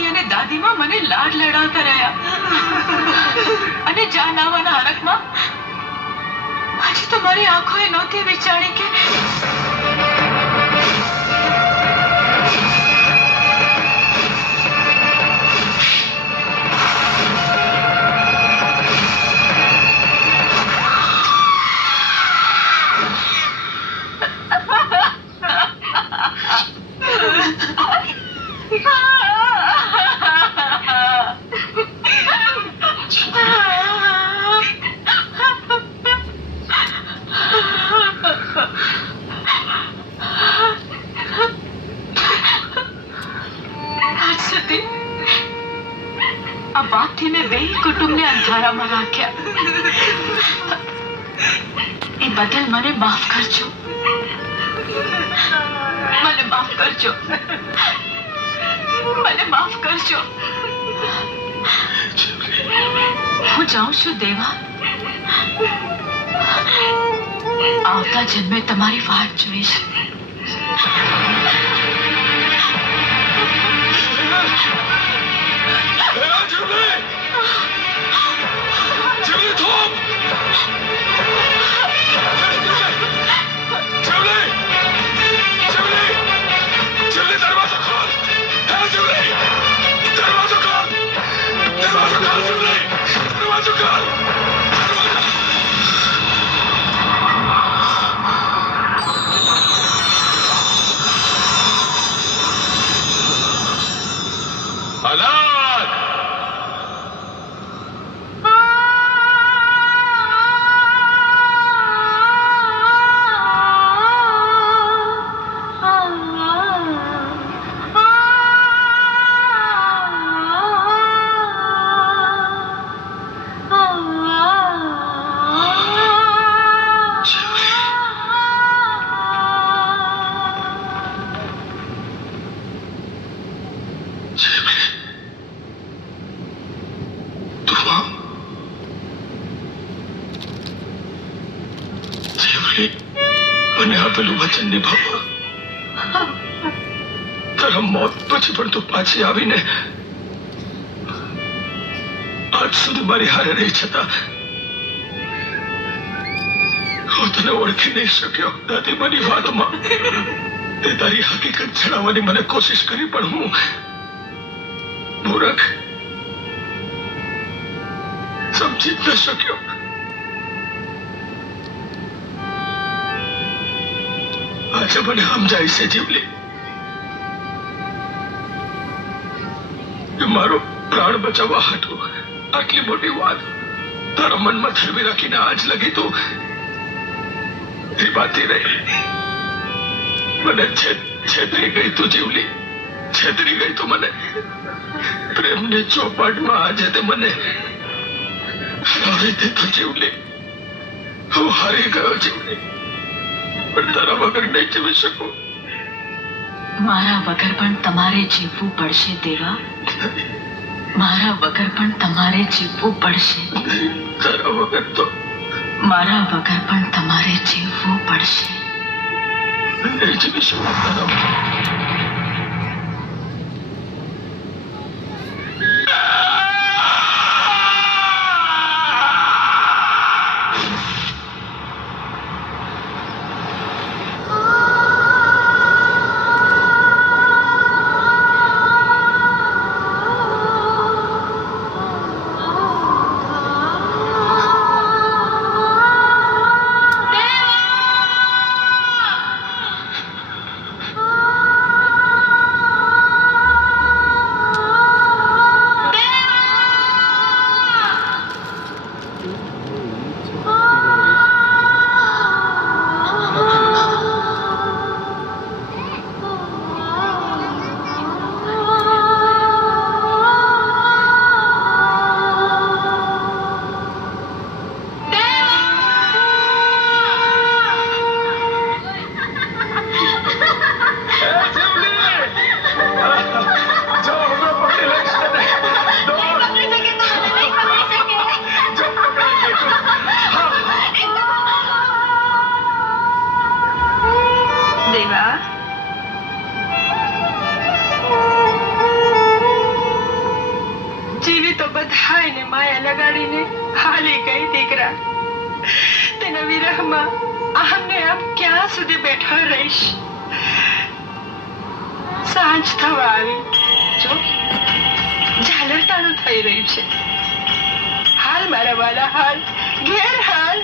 કાકી અને દાદીમાં મને લાડ લડાવતા રહ્યા અને જાન આવવાના હરખમાં આજે તો મારી આંખોએ નહોતી વિચારી કે આ વાતથી મેં બે કુટુંબને અંધારામાં રાખ્યા એ બદલ મને માફ કરજો. મને માફ કરજો. મને માફ કરજો. હું જાઉં છું દેવા. આવતા જન્મે તમારી વાટ જોઈશ. મને આપેલું વચન નિભાવવા તારા મોત પછી પણ તું પાછી આવીને આજ સુધી મારી હારે રહી છતાં હું તને ઓળખી નહીં શક્યો. દાદીમાની વાતમાં તે તારી હકીકત જણાવવાની મને કોશિશ કરી પણ હું મૂરખ સમજી જ ન શક્યો. આજે મને સમજાય છે જીવલી કે મારો પ્રાણ બચાવવા હતું આટલી મોટી વાત તારા મનમાં થરવી રાખીને આજ લગી તું રીબાતી રહી. મને છેતરી ગઈ તું જીવલી, છેતરી ગઈ તું મને. પ્રેમની ચોપાટમાં આજે તે મને હરાવી દીધું જીવલી. હું હારી ગયો જીવલી, પણ તારા વગર નહીં જીવી શકું. મારા વગર પણ તમારે જીવવું પડશે દેવા. મારા વગર પણ તમારે જીવવું પડશે. તારા વગર તો મારા વગર પણ તમારે જીવવું પડશે. નહીં જીવી શકું તારા વગર. લગાડીને હાલી ગઈ દીકરા. તેના વિરહમાં આમને આમ ક્યાં સુધી બેઠો રહીશ? સાંજ થવા આવી. જો ઝાલરટાણું થઈ રહ્યું છે. હાલ મારા વાલા હાલ, ઘેર હાલ.